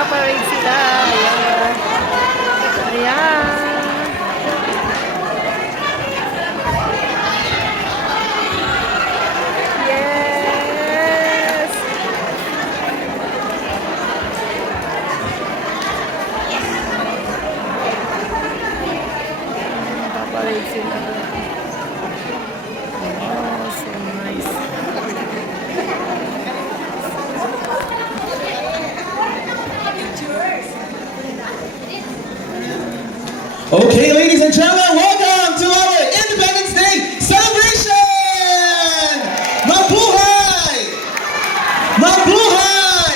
nagpaparade sila. Ayan. Ayan. Yes. Nagpaparade sila. Oh, so nice. Okay, ladies and gentlemen, welcome to our Independence Day celebration! Mabuhay! Mabuhay!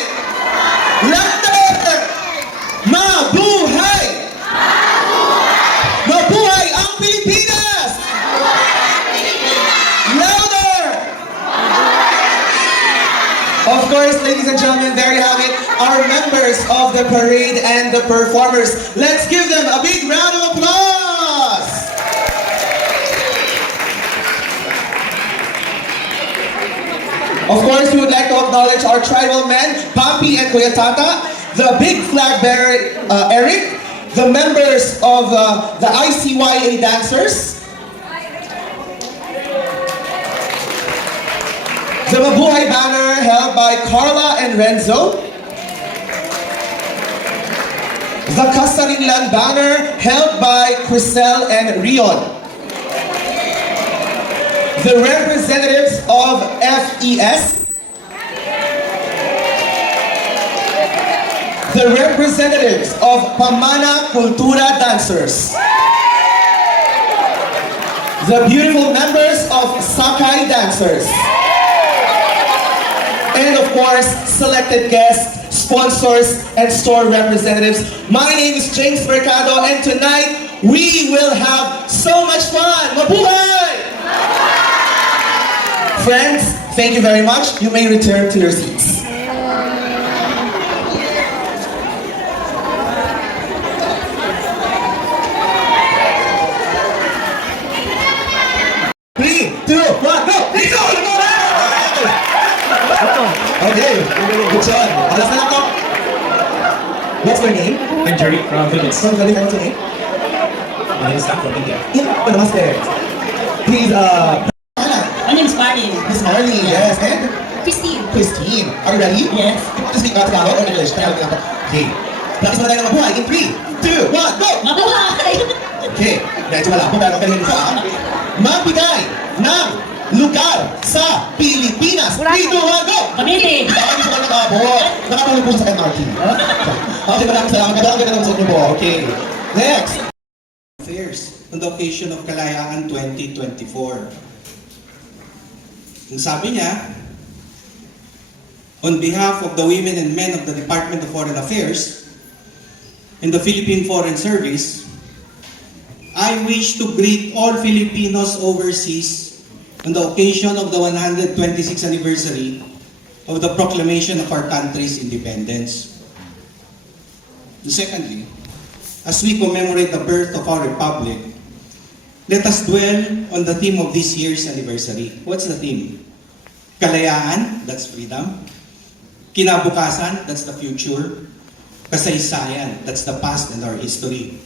Louder! Mabuhay! Mabuhay ang Pilipinas! Louder! Of course, ladies and gentlemen, there you have it. Our members of the parade and the performers. Let's give them a big round of applause! Of course, we would like to acknowledge our tribal men, Papi and Kuya Tata, the big flag bearer, Eric, the members of the ICYA dancers, the Mabuhay banner held by Carla and Renzo, the Kasarinlan banner held by Crisel and Rion, the representatives of FES, the representatives of Pamana Kultura dancers, the beautiful members of Sakai dancers, and of course, selected guests, sponsors, and store representatives. My name is James Mercado, and tonight we will have so much fun! Mabuhay! Friends, thank you very much. You may return to your seats. 3, 2, 1, go! Let's go! Okay, good job. Alas na lang ko. What's your name? I'm Jerry from Philippines. From Philippines, what's your name? My name is Sam from India. Yeah, namaste. Please, My name is Marlene. Miss Marley, yes, and Christine. Christine. Are you ready? Yes. You want to speak Tagalog or English? Tagalog lang. Okay. Practice mo na tayo ng mabuhay. In 3, 2, 1, go! Mabuhay! Okay, medyo malabo pero kanina pa. Magbigay ng lugar sa Pilipinas. 3, 2, 1, go! Cavite. Hindi ko na nakabot. Nakabot po sa MRT. Okay, maraming salamat. Maraming ganda naman sa inyo po. Okay. Next. Affairs on the occasion of Kalayaan 2024. Ang sabi niya, on behalf of the women and men of the Department of Foreign Affairs and the Philippine Foreign Service, I wish to greet all Filipinos overseas on the occasion of the 126th anniversary of the proclamation of our country's independence. Secondly, as we commemorate the birth of our republic, let us dwell on the theme of this year's anniversary. What's the theme? Kalayaan, that's freedom. Kinabukasan, that's the future. Kasaysayan, that's the past and our history.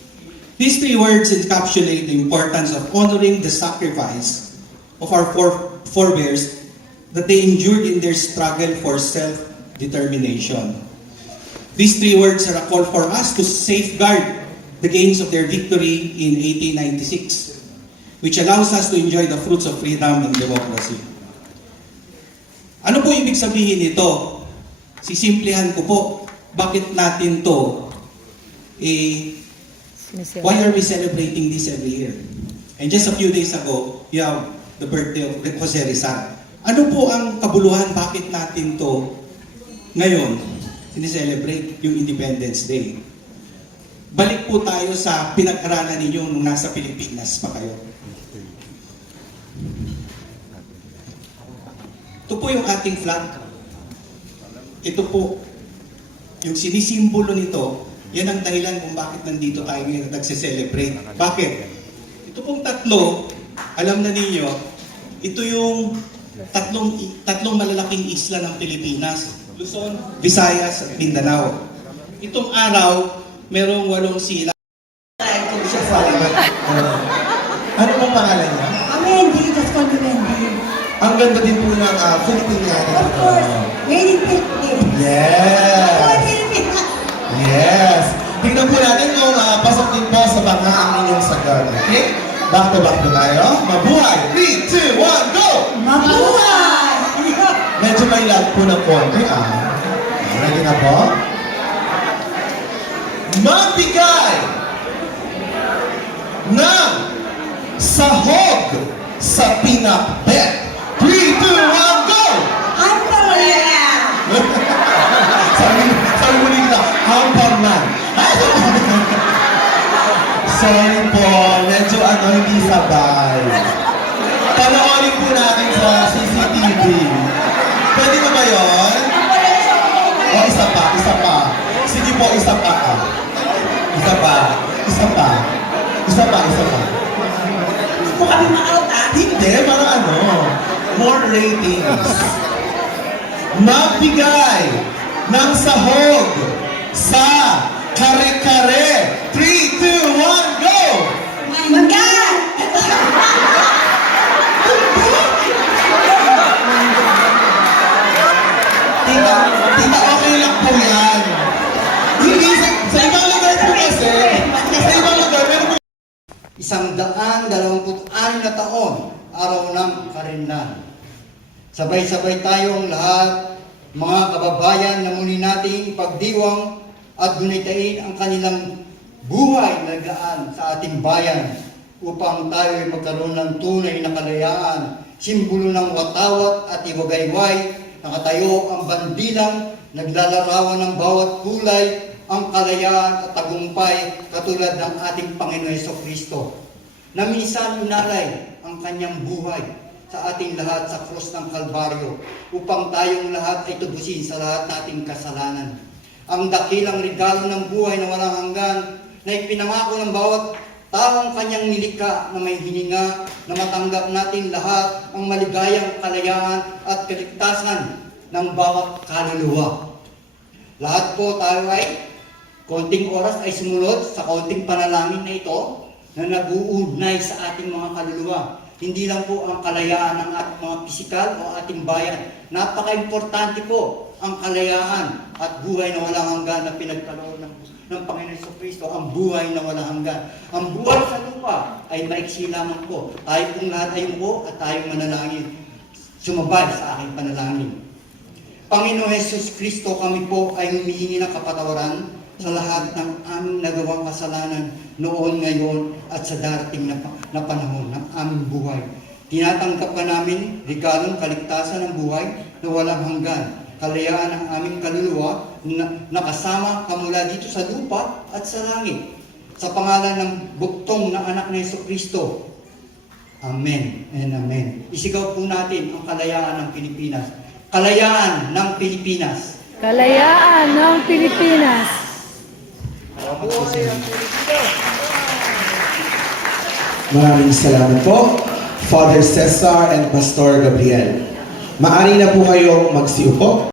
These 3 words encapsulate the importance of honoring the sacrifice of our forebears that they endured in their struggle for self-determination. These 3 words are a call for us to safeguard the gains of their victory in 1896, which allows us to enjoy the fruits of freedom and democracy. Ano po ibig sabihin nito? Sisimplihan ko po, bakit natin to? Why are we celebrating this every year? And just a few days ago, you have the birthday of Jose Rizal. Ano po ang kabuluhan, bakit natin to ngayon sineselebrate yung Independence Day? Balik po tayo sa pinag-aralan ninyo nung nasa Pilipinas pa kayo. Ito po yung ating flag. Ito po, yung sinisimbolo nito, yan ang dahilan kung bakit nandito tayo ngayon at nagse-celebrate. Bakit? Ito pong tatlo, alam na ninyo, ito yung tatlong malalaking isla ng Pilipinas. Luzon, Visayas, at Mindanao. Itong araw, merong 8 sila. Ano pong pangalan niya? Wendy, just call me Wendy. Ang ganda din po ng Filipiniana. Of course, made in Philippines. Yes! Oh, Philippines. Yes! Tingnan po natin kung pasok din po sa banga ang inyong sagot. Okay? Back to tayo. Mabuhay! 3, 2, 1, go! Mabuhay! Medyo may lag po ng konti Ready na po? Magbigay ng sahog sa pinakbet. 3, 2, 1, go! Ang palaya! sabi mo nila, Hamperman. Sorry po, medyo hindi sabay. Panoorin po natin sa CCTV. Pwede na ba yun? O, isa pa. Sige po, isa pa. Isa pa. Gusto kami ma-out Hindi, para more ratings. Magbigay ng sahog sa kare-kare. 3, 2, 1, go! Manggan! Tita, okay lang po yan. Hindi, sa ibang lugar po kasi, sa ibang lugar, meron po 126 na taon, araw ng Karinlan. Sabay-sabay tayong lahat, mga kababayan, na muli nating ipagdiwang at gunitahin ang kanilang buhay na gaan sa ating bayan upang tayo ay magkaroon ng tunay na kalayaan, simbolo ng watawat at iwagayway. Nakatayo ang bandilang, naglalarawan ng bawat kulay, ang kalayaan at tagumpay katulad ng ating Panginoon Jesucristo, na minsan inalay ang kanyang buhay sa ating lahat sa krus ng Kalbaryo upang tayong lahat ay tubusin sa lahat nating kasalanan. Ang dakilang regalo ng buhay na walang hanggan na ipinangako ng bawat taong kanyang nilikha na may hininga na matanggap natin lahat ang maligayang kalayaan at kaligtasan ng bawat kaluluwa. Lahat po tayo ay konting oras ay sumunod sa konting panalangin na ito na nag-uugnay sa ating mga kaluluwa. Hindi lang po ang kalayaan ng ating mga pisikal o ating bayan. Napaka-importante po ang kalayaan at buhay na walang hanggan na pinagkaloob ng Panginoon Jesucristo, ang buhay na walang hanggan. Ang buhay sa lupa ay maiksi lamang po. Tayo pong lahat ay umupo at tayo manalangin. Sumabay sa aking panalangin. Panginoon Jesus Kristo, kami po ay humihingi ng kapatawaran sa lahat ng aming nagawang kasalanan noon, ngayon, at sa darating na panahon ng aming buhay. Tinatanggap ka namin regalong kaligtasan ng buhay na walang hanggan, kalayaan ng aming kaluluwa na nakasama ka mula dito sa lupa at sa langit. Sa pangalan ng buktong na anak ni Jesucristo. Amen and amen. Isigaw po natin ang kalayaan ng Pilipinas. Kalayaan ng Pilipinas. Kalayaan ng Pilipinas. Maraming salamat po, Father Cesar and Pastor Gabriel. Maari na po kayong magsiupo.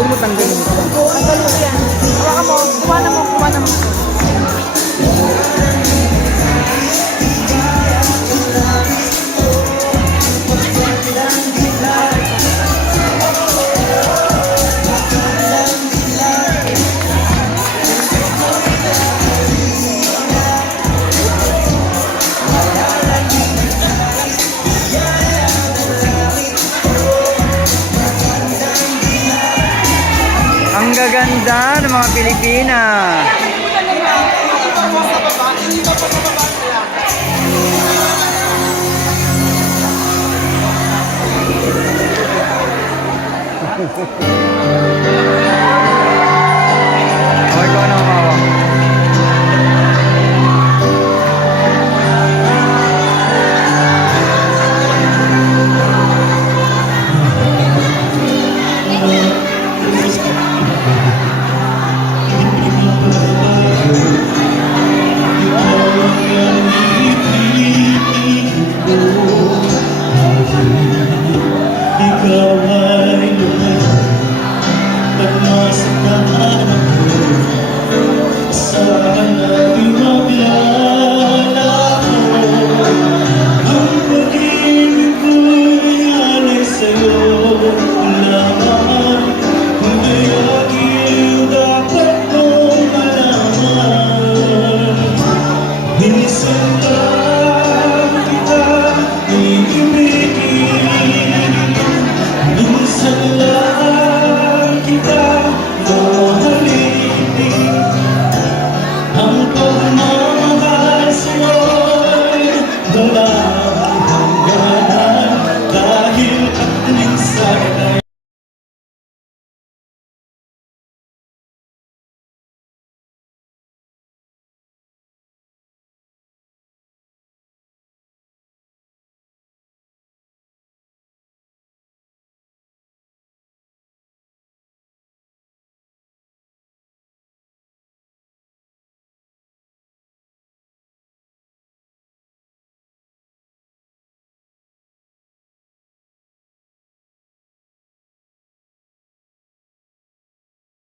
Huwag mo tanggalin. Tanggalin mo yan. Hawakan mo. Kumanan mo. Kumanan mo. Ang gaganda ng mga Pilipina.